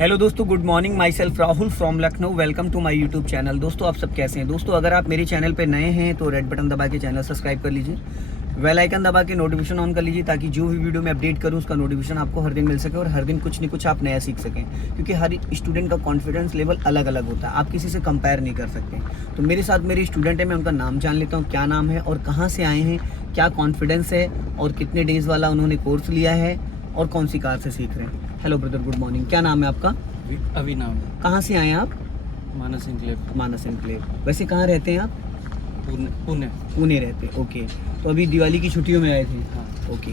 Hello दोस्तों, good morning. Myself Rahul from Lucknow. Welcome to my YouTube channel. दोस्तों, आप सब कैसे हैं? दोस्तों, अगर आप मेरे चैनल पे नए हैं तो रेड बटन दबा के चैनल सब्सक्राइब कर लीजिए, बेल आइकन दबा के नोटिफिकेशन ऑन कर लीजिए, ताकि जो भी वीडियो मैं अपडेट करूं उसका नोटिफिकेशन आपको हर दिन मिल सके और हर दिन कुछ न कुछ आप नया सीख सकें। क्योंकि हर स्टूडेंट का कॉन्फिडेंस लेवल अलग अलग होता है, आप किसी से कंपेयर नहीं कर सकते। तो मेरे साथ मेरे स्टूडेंट है, मैं उनका नाम जान लेता हूँ, क्या नाम है और कहाँ से आए हैं, क्या कॉन्फिडेंस है और कितने डेज वाला उन्होंने कोर्स लिया है और कौन सी कार से सीख रहे हैं। Hello brother, good morning. क्या नाम है आपका? अभी नाम है। कहाँ से आए हैं आप? मानस एन्क्लेव। मानस एन्क्लेव। वैसे कहाँ रहते हैं आप? पुणे रहते हैं। ओके, तो अभी दिवाली की छुट्टियों में आए थे? हाँ। ओके,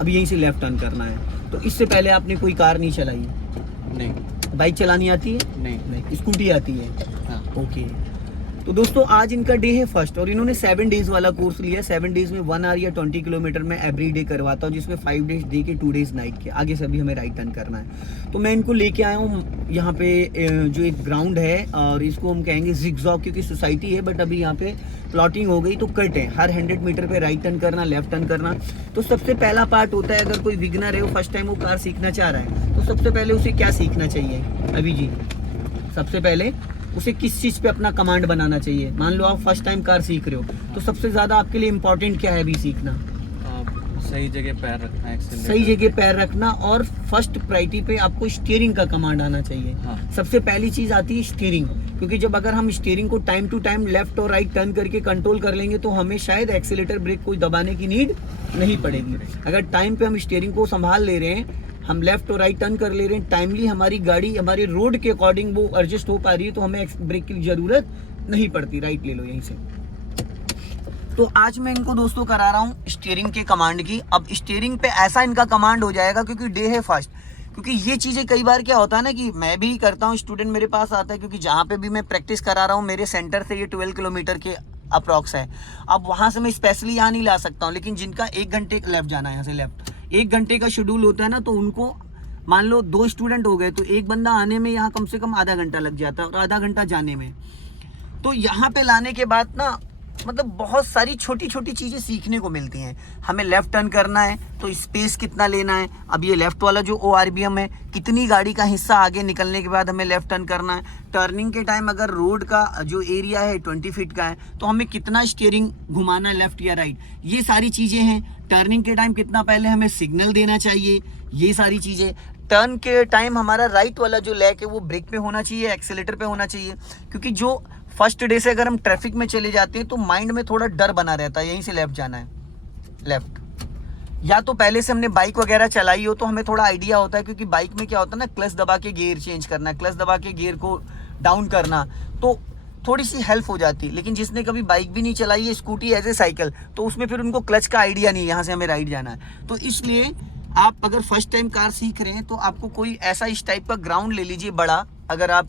अभी यहीं से लेफ्ट टर्न करना है। तो इससे पहले आपने कोई कार नहीं चलाई? नहीं। बाइक चलानी आती है? नहीं। स्कूटी आती है? हाँ। ओके। तो दोस्तों, आज इनका डे है फर्स्ट और इन्होंने 7 डेज वाला कोर्स लिया। 7 डेज में 1 आवर या 20 किलोमीटर में एवरी डे करवाता हूँ, जिसमें 5 डेज डे के 2 डेज नाइट के। आगे से भी हमें राइट टर्न करना है। तो मैं इनको लेके आया हूँ यहाँ पे जो एक ग्राउंड है, और इसको हम कहेंगे जिगजॉग, क्योंकि सोसाइटी है बट अभी यहाँ पे प्लॉटिंग हो गई तो कट है। हर 100 मीटर पे राइट टर्न करना, लेफ्ट टर्न करना। तो सबसे पहला पार्ट होता है, अगर कोई बिगिनर है, वो फर्स्ट टाइम वो कार सीखना चाह रहा है, तो सबसे पहले उसे क्या सीखना चाहिए? अभी जी, सबसे पहले उसे किस चीज़ पे अपना कमांड बनाना चाहिए? मान लो आप फर्स्ट टाइम कार सीख रहे हो, तो सबसे ज़्यादा आपके लिए इम्पोर्टेंट क्या है अभी सीखना? सही जगह पैर रखना है, सही जगह पैर रखना, और फर्स्ट प्रायोरिटी पे आपको स्टीयरिंग का कमांड आना चाहिए। हाँ। सबसे पहली चीज़ आती है स्टीयरिंग, क्योंकि जब अगर हम स्टीयरिंग को टाइम टू टाइम लेफ्ट और राइट टर्न करके कंट्रोल कर लेंगे तो हमें शायद एक्सीलेटर ब्रेक कोई दबाने की नीड नहीं पड़ेगी। अगर टाइम पे हम स्टीयरिंग को संभाल ले रहे हैं, हम लेफ्ट और राइट टर्न कर ले रहे हैं, टाइमली हमारी गाड़ी हमारे रोड के अकॉर्डिंग वो एडजस्ट हो पा रही है, तो हमें ब्रेक की जरूरत नहीं पड़ती। राइट ले लो यहीं से। तो आज मैं इनको दोस्तों करा रहा हूँ स्टीयरिंग के कमांड की। अब स्टीयरिंग पे ऐसा इनका कमांड हो जाएगा, क्योंकि डे है फर्स्ट। क्योंकि ये चीज़ें कई बार क्या होता है ना, कि मैं भी करता हूँ, स्टूडेंट मेरे पास आता है, क्योंकि जहाँ पे भी मैं प्रैक्टिस करा रहा हूँ, मेरे सेंटर से ये 12 किलोमीटर के अप्रॉक्स है। अब वहाँ से मैं स्पेशली यहाँ नहीं ला सकता हूँ, लेकिन जिनका 1 घंटे लेफ्ट जाना है, यहाँ से लेफ्ट 1 घंटे का शेड्यूल होता है ना, तो उनको मान लो 2 स्टूडेंट हो गए, तो एक बंदा आने में यहाँ कम से कम आधा घंटा लग जाता है और आधा घंटा जाने में। तो यहाँ पे लाने के बाद ना, मतलब बहुत सारी छोटी छोटी चीज़ें सीखने को मिलती हैं। हमें लेफ्ट टर्न करना है तो स्पेस कितना लेना है। अब ये लेफ्ट वाला जो ORBM है, कितनी गाड़ी का हिस्सा आगे निकलने के बाद हमें लेफ्ट टर्न करना है। टर्निंग के टाइम अगर रोड का जो एरिया है 20 फीट का है, तो हमें कितना स्टीयरिंग घुमाना है, लेफ्ट या राइट, ये सारी चीज़ें हैं। टर्निंग के टाइम कितना पहले हमें सिग्नल देना चाहिए, ये सारी चीज़ें। टर्न के टाइम हमारा राइट वाला जो लेग है वो ब्रेक पे होना चाहिए, एक्सीलेटर पे होना चाहिए। क्योंकि जो फर्स्ट डे से अगर हम ट्रैफिक में चले जाते हैं तो माइंड में थोड़ा डर बना रहता है, यहीं से लेफ्ट जाना है, लेफ्ट। या तो पहले से हमने बाइक वगैरह चलाई हो तो हमें थोड़ा आइडिया होता है, क्योंकि बाइक में क्या होता है ना, क्लच दबा के गियर चेंज करना है, क्लच दबा के गियर को डाउन करना, तो थोड़ी सी हेल्प हो जाती है। लेकिन जिसने कभी बाइक भी नहीं चलाई है, स्कूटी एज ए साइकिल, तो उसमें फिर उनको क्लच का आइडिया नहीं है, यहाँ से हमें राइट जाना है। तो इसलिए आप अगर फर्स्ट टाइम कार सीख रहे हैं तो आपको कोई ऐसा इस टाइप का ग्राउंड ले लीजिए बड़ा। अगर आप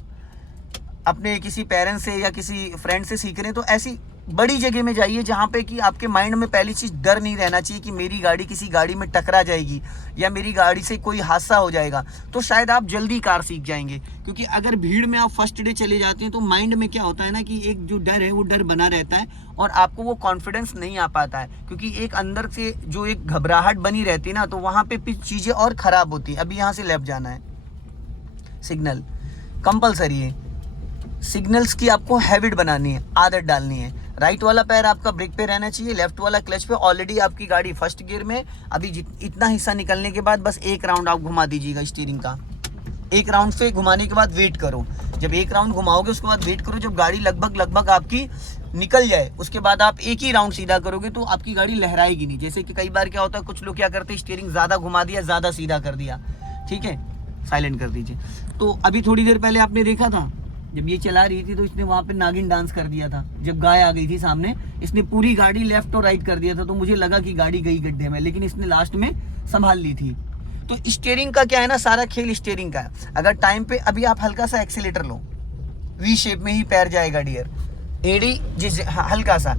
अपने किसी पेरेंट्स से या किसी फ्रेंड से सीख रहे हैं तो ऐसी बड़ी जगह में जाइए, जहाँ पे कि आपके माइंड में पहली चीज़ डर नहीं रहना चाहिए कि मेरी गाड़ी किसी गाड़ी में टकरा जाएगी या मेरी गाड़ी से कोई हादसा हो जाएगा। तो शायद आप जल्दी कार सीख जाएंगे। क्योंकि अगर भीड़ में आप फर्स्ट डे चले जाते हैं तो माइंड में क्या होता है ना, कि एक जो डर है वो डर बना रहता है और आपको वो कॉन्फिडेंस नहीं आ पाता है। क्योंकि एक अंदर से जो एक घबराहट बनी रहती है ना, तो वहाँ पे चीज़ें और ख़राब होती है। अभी यहाँ से लेफ्ट जाना है, सिग्नल कंपलसरी है। सिग्नल्स की आपको हैबिट बनानी है, आदत डालनी है। राइट वाला पैर आपका ब्रेक पे रहना चाहिए, लेफ्ट वाला क्लच पे। ऑलरेडी आपकी गाड़ी फर्स्ट गियर में, अभी इतना हिस्सा निकलने के बाद बस 1 राउंड आप घुमा दीजिएगा स्टीयरिंग का। 1 राउंड से घुमाने के बाद वेट करो। जब 1 राउंड घुमाओगे उसके बाद वेट करो। जब गाड़ी लगभग आपकी निकल जाए, उसके बाद आप 1 ही राउंड सीधा करोगे तो आपकी गाड़ी लहराएगी नहीं। जैसे कि कई बार क्या होता है, कुछ लोग क्या करते हैं, स्टीयरिंग ज़्यादा घुमा दिया, ज़्यादा सीधा कर दिया। ठीक है, साइलेंट कर दीजिए। तो अभी थोड़ी देर पहले आपने देखा था, जब ये चला रही थी तो इसने वहाँ पे नागिन डांस कर दिया था। जब गाय आ गई थी सामने, इसने पूरी गाड़ी लेफ्ट और राइट कर दिया था, तो मुझे लगा कि गाड़ी गई गड्ढे में, लेकिन इसने लास्ट में संभाल ली थी। तो स्टीयरिंग का क्या है ना, सारा खेल स्टीयरिंग का है। अगर टाइम पे अभी आप हल्का सा एक्सीलेटर लो, वी शेप में ही पैर जाएगा डियर, एडी जिस हल्का सा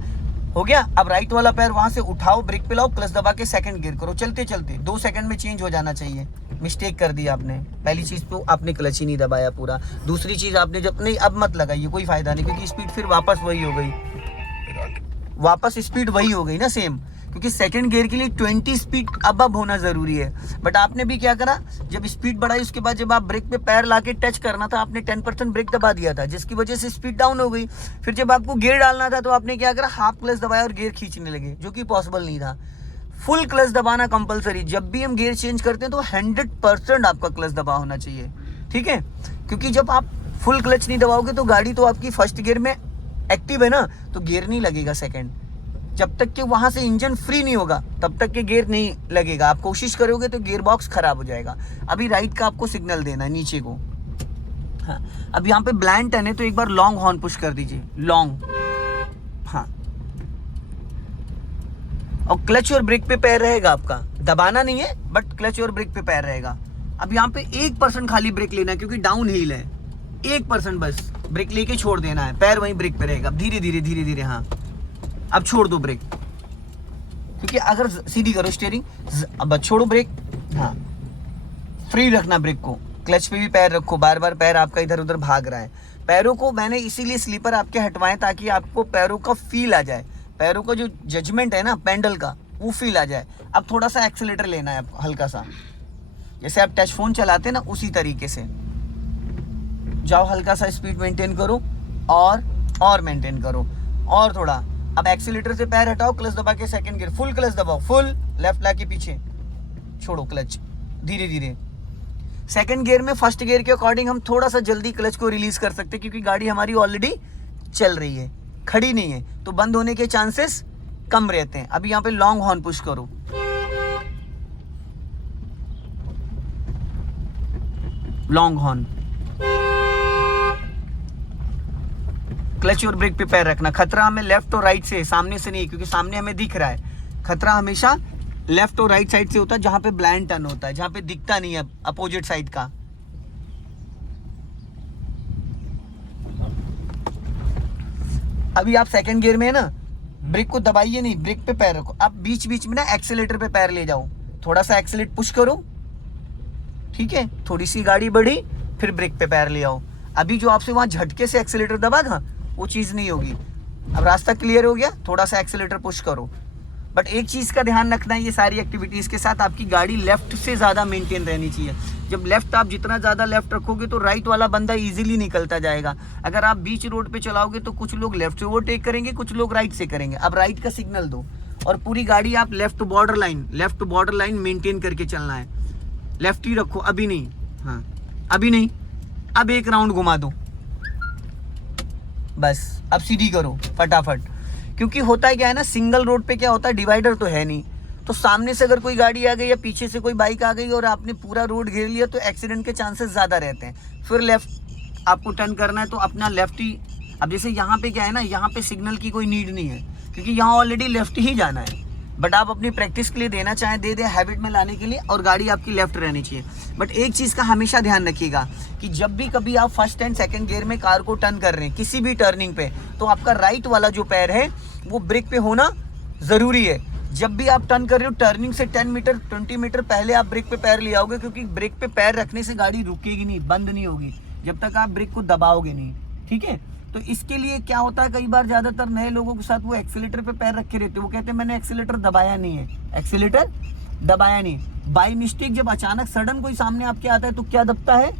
हो गया। अब राइट वाला पैर वहाँ से उठाओ, ब्रेक पे लाओ, क्लच दबा के सेकंड गियर करो, चलते चलते 2 सेकंड में चेंज हो जाना चाहिए। मिस्टेक कर दी आपने। पहली चीज़ तो आपने क्लच ही नहीं दबाया पूरा। दूसरी चीज़ आपने जब नहीं, अब मत लगाइए, कोई फ़ायदा नहीं, क्योंकि स्पीड फिर वापस वही हो गई, वापस स्पीड वही हो गई ना सेम। क्योंकि सेकंड गियर के लिए 20 स्पीड अब होना जरूरी है। बट आपने भी क्या करा, जब स्पीड बढ़ाई उसके बाद जब आप ब्रेक पे पैर लाके टच करना था, आपने 10% ब्रेक दबा दिया था, जिसकी वजह से स्पीड डाउन हो गई। फिर जब आपको गियर डालना था तो आपने क्या करा, हाफ क्लच दबाया और गियर खींचने लगे, जो कि पॉसिबल नहीं था। फुल क्लच दबाना कंपलसरी, जब भी हम गियर चेंज करते हैं तो 100% आपका क्लच दबा होना चाहिए, ठीक है। क्योंकि जब आप फुल क्लच नहीं दबाओगे तो गाड़ी तो आपकी फर्स्ट गियर में एक्टिव है ना, तो गियर नहीं लगेगा सेकंड। जब तक कि वहां से इंजन फ्री नहीं होगा तब तक के गियर नहीं लगेगा। आप कोशिश करोगे तो गियर बॉक्स खराब हो जाएगा। अभी राइट का आपको सिग्नल देना है नीचे को। हाँ, अब यहाँ पे ब्लाइंड टर्न है तो एक बार लॉन्ग हॉर्न पुश कर दीजिए, लॉन्ग। हाँ, और क्लच और ब्रेक पे पैर रहेगा आपका, दबाना नहीं है बट क्लच और ब्रेक पे पैर रहेगा। अब यहाँ पे 1% खाली ब्रेक लेना है क्योंकि डाउन हिल है, 1% बस ब्रेक लेके छोड़ देना है, पैर वहीं ब्रेक पे रहेगा। धीरे धीरे धीरे धीरे, हाँ अब छोड़ दो ब्रेक, क्योंकि अगर सीधी करो स्टीयरिंग, अब छोड़ो ब्रेक। हाँ, फ्री रखना ब्रेक को, क्लच पे भी पैर रखो, बार बार पैर आपका इधर उधर भाग रहा है। पैरों को मैंने इसीलिए स्लीपर आपके हटवाए ताकि आपको पैरों का फील आ जाए, पैरों का जो जजमेंट है ना पेंडल का, वो फील आ जाए। अब थोड़ा सा एक्सीलेटर लेना है आपको, हल्का सा, जैसे आप टच फोन चलाते हैं ना उसी तरीके से जाओ, हल्का सा स्पीड मेंटेन करो और मेंटेन करो, और थोड़ा। अब एक्सीलेटर से पैर हटाओ, क्लच दबा के सेकंड गियर फुल क्लच दबाओ, फुल लेफ्ट ला के पीछे छोड़ो क्लच, धीरे धीरे। सेकंड गियर में फर्स्ट गियर के अकॉर्डिंग हम थोड़ा सा जल्दी क्लच को रिलीज कर सकते हैं, क्योंकि गाड़ी हमारी ऑलरेडी चल रही है, खड़ी नहीं है, तो बंद होने के चांसेस कम रहते हैं। अभी यहाँ पे लॉन्ग हॉर्न पुश करो, लॉन्ग हॉर्न। क्लच और ब्रेक पे पैर रखना। खतरा हमें लेफ्ट और राइट से, सामने से नहीं, क्योंकि सामने हमें दिख रहा है। खतरा हमेशा लेफ्ट और राइट साइड से होता है, जहां पे ब्लाइंड टर्न होता है, जहां पे दिखता नहीं है अपोजिट साइड का। अभी आप सेकंड गियर में है ना, ब्रेक को दबाइए नहीं, ब्रेक पे पैर रखो। आप बीच बीच में ना एक्सीलेटर पे पैर ले जाओ, थोड़ा सा एक्सीलेट पुश करो, ठीक है, थोड़ी सी गाड़ी बढ़ी, फिर ब्रेक पे पैर ले आओ। अभी जो आपसे वहां झटके से एक्सीलेटर दबा था वो चीज नहीं होगी। अब रास्ता क्लियर हो गया, थोड़ा सा एक्सीलेटर पुश करो। बट एक चीज का ध्यान रखना है, ये सारी एक्टिविटीज के साथ आपकी गाड़ी लेफ्ट से ज्यादा मेंटेन रहनी चाहिए। जब लेफ्ट, आप जितना ज्यादा लेफ्ट रखोगे तो राइट वाला बंदा इजीली निकलता जाएगा। अगर आप बीच रोड पे चलाओगे तो कुछ लोग लेफ्ट से ओवरटेक करेंगे, कुछ लोग राइट से करेंगे। अब राइट का सिग्नल दो और पूरी गाड़ी आप लेफ्ट बॉर्डर लाइन मेंटेन करके चलना है। लेफ्ट ही रखो, अभी नहीं, हाँ अभी नहीं, अब एक राउंड घुमा दो बस। अब सीधी करो फटाफट, क्योंकि होता है क्या है ना, सिंगल रोड पे क्या होता है, डिवाइडर तो है नहीं, तो सामने से अगर कोई गाड़ी आ गई या पीछे से कोई बाइक आ गई और आपने पूरा रोड घेर लिया तो एक्सीडेंट के चांसेस ज़्यादा रहते हैं। फिर लेफ्ट आपको टर्न करना है तो अपना लेफ्ट ही। अब जैसे यहाँ पे क्या है ना, यहाँ पे सिग्नल की कोई नीड नहीं है, क्योंकि यहाँ ऑलरेडी लेफ्ट ही जाना है। बट आप अपनी प्रैक्टिस के लिए देना चाहें दे दे, हैबिट में लाने के लिए, और गाड़ी आपकी लेफ्ट रहनी चाहिए। बट एक चीज़ का हमेशा ध्यान रखिएगा कि जब भी कभी आप फर्स्ट एंड सेकंड गियर में कार को टर्न कर रहे हैं किसी भी टर्निंग पे, तो आपका राइट वाला जो पैर है वो ब्रेक पे होना ज़रूरी है। जब भी आप टर्न कर रहे हो, टर्निंग से 10 मीटर 20 मीटर पहले आप ब्रेक पे पैर ले आओगे, क्योंकि ब्रेक पे पैर रखने से गाड़ी रुकेगी नहीं, बंद नहीं होगी जब तक आप ब्रेक को दबाओगे नहीं, ठीक है। तो इसके लिए क्या होता है, कई बार ज़्यादातर नए लोगों के साथ वो एक्सीलेटर पे पैर रखे रहते हैं, वो कहते हैं मैंने एक्सीलेटर दबाया नहीं है, एक्सीलेटर दबाया नहीं। बाय मिस्टेक जब अचानक सडन कोई सामने आपके आता है तो क्या दबता है,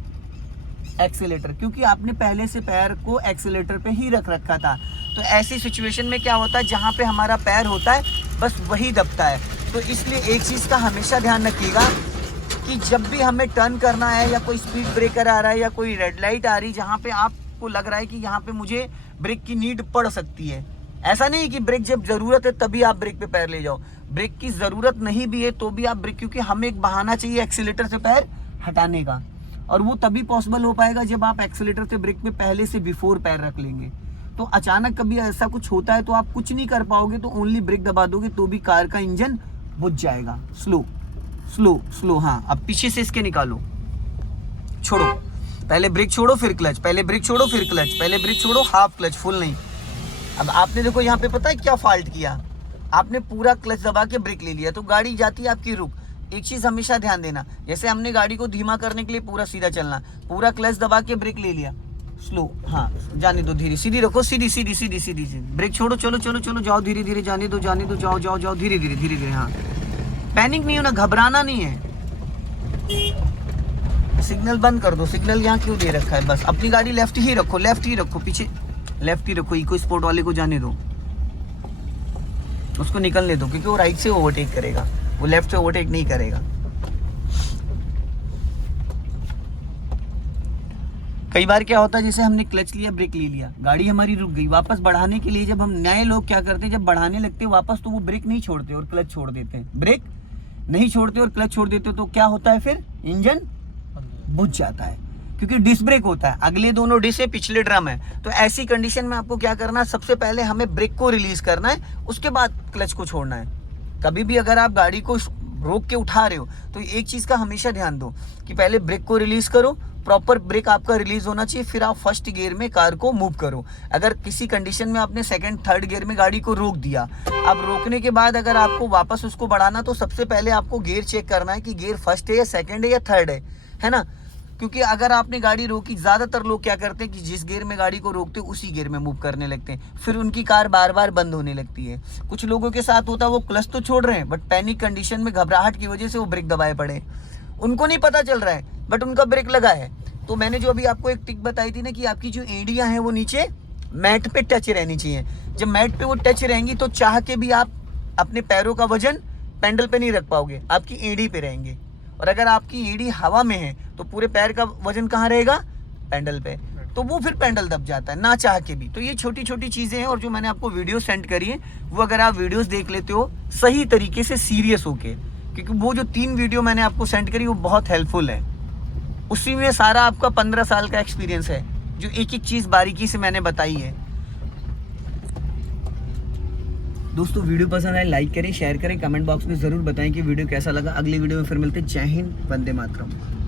एक्सीलेटर, क्योंकि आपने पहले से पैर को एक्सीलेटर पे ही रख रखा था। तो ऐसी सिचुएशन में क्या होता है, जहाँ पे हमारा पैर होता है बस वही दबता है। तो इसलिए एक चीज़ का हमेशा ध्यान रखिएगा कि जब भी हमें टर्न करना है या कोई स्पीड ब्रेकर आ रहा है या कोई रेड लाइट आ रही, जहाँ पे आपको लग रहा है कि यहाँ पे मुझे ब्रेक की नीड पड़ सकती है, ऐसा नहीं कि ब्रेक जब ज़रूरत है तभी आप ब्रेक पे पैर ले जाओ, ब्रेक की ज़रूरत नहीं भी है तो भी आप ब्रेक, क्योंकि हमें एक बहाना चाहिए एक्सीलेटर से पैर हटाने का, और वो तभी पॉसिबल हो पाएगा जब आप एक्सीलेटर से ब्रेक पे पहले से बिफोर पैर रख लेंगे। तो अचानक कभी ऐसा कुछ होता है तो आप कुछ नहीं कर पाओगे, तो ओनली ब्रेक दबा दोगे तो भी कार का इंजन बुझ जाएगा। स्लो स्लो स्लो, हाँ अब पीछे से इसके निकालो, छोड़ो, पहले ब्रेक छोड़ो फिर क्लच, पहले ब्रेक छोड़ो फिर क्लच, पहले ब्रेक छोड़ो, हाफ क्लच, फुल नहीं। अब आपने देखो यहाँ पे पता है क्या फॉल्ट किया, आपने पूरा क्लच दबा के ब्रेक ले लिया तो गाड़ी जाती है आपकी रुक। एक चीज़ हमेशा ध्यान देना, जैसे हमने गाड़ी को धीमा करने के लिए पूरा सीधा चलना, पूरा क्लच दबा के ब्रेक ले लिया, स्लो, हाँ जाने दो, धीरे सीधी रखो, सीधी सीधी सीधी सीधी सीधी, ब्रेक छोड़ो, चलो चलो चलो, जाओ धीरे धीरे, जाने दो जाओ जाओ जाओ, धीरे धीरे धीरे धीरे, हाँ पैनिक नहीं होना, घबराना नहीं है। सिग्नल बंद कर दो, सिग्नल यहाँ क्यों दे रखा है, बस अपनी गाड़ी लेफ्ट ही रखो, लेफ्ट ही रखो, पीछे लेफ्ट ही रखो, इको स्पोर्ट वाले को जाने दो, उसको निकलने दो, क्योंकि वो राइट से ओवरटेक करेगा, वो लेफ्ट से ओवरटेक नहीं करेगा। कई बार क्या होता है, जैसे हमने क्लच लिया, ब्रेक ले लिया, गाड़ी हमारी रुक गई, वापस बढ़ाने के लिए जब हम नए लोग क्या करते हैं, जब बढ़ाने लगते हैं वापस, तो वो ब्रेक नहीं छोड़ते और क्लच छोड़ देते हैं, ब्रेक नहीं छोड़ते और क्लच छोड़ देते, तो क्या होता है फिर, इंजन बुझ जाता है, क्योंकि डिस्क ब्रेक होता है, अगले दोनों डिस्क है, पिछले ड्रम है। तो ऐसी कंडीशन में आपको क्या करना है, सबसे पहले हमें ब्रेक को रिलीज करना है, उसके बाद क्लच को छोड़ना है। कभी भी अगर आप गाड़ी को रोक के उठा रहे हो तो एक चीज का हमेशा ध्यान दो कि पहले ब्रेक को रिलीज करो, प्रॉपर ब्रेक आपका रिलीज होना चाहिए, फिर आप फर्स्ट गियर में कार को मूव करो। अगर किसी कंडीशन में आपने सेकंड थर्ड गियर में गाड़ी को रोक दिया, अब रोकने के बाद अगर आपको वापस उसको बढ़ाना, तो सबसे पहले आपको गियर चेक करना है कि गियर फर्स्ट है या सेकंड है या थर्ड है ना, क्योंकि अगर आपने गाड़ी रोकी, ज्यादातर लोग क्या करते हैं कि जिस गियर में गाड़ी को रोकते हैं उसी गियर में मूव करने लगते हैं, फिर उनकी कार बार बार बंद होने लगती है। कुछ लोगों के साथ होता है, वो क्लच तो छोड़ रहे हैं बट पैनिक कंडीशन में घबराहट की वजह से वो ब्रेक दबाए पड़े, उनको नहीं पता चल रहा है बट उनका ब्रेक लगा है। तो मैंने जो अभी आपको एक टिक बताई थी ना कि आपकी जो एड़ियां हैं वो नीचे मैट पे टच रहनी चाहिए। जब मैट पे वो टच रहेंगी तो चाह के भी आप अपने पैरों का वजन पेंडल पे नहीं रख पाओगे, आपकी एड़ी पे रहेंगे, और अगर आपकी एड़ी हवा में है तो पूरे पैर का वजन कहाँ रहेगा, पेंडल पे, तो वो फिर पेंडल दब जाता है ना चाह के भी। तो ये छोटी छोटी चीजें हैं, और जो मैंने आपको वीडियो सेंड करी है वो अगर आप वीडियोस देख लेते हो सही तरीके से, सीरियस होके, क्योंकि वो जो 3 वीडियो मैंने आपको सेंड करी वो बहुत हेल्पफुल है, उसी में सारा आपका 15 साल का एक्सपीरियंस है, जो एक एक चीज बारीकी से मैंने बताई है। दोस्तों वीडियो पसंद आए लाइक करें, शेयर करें, कमेंट बॉक्स में जरूर बताएं कि वीडियो कैसा लगा। अगली वीडियो में फिर मिलते हैं। जय हिंद, वंदे मातरम।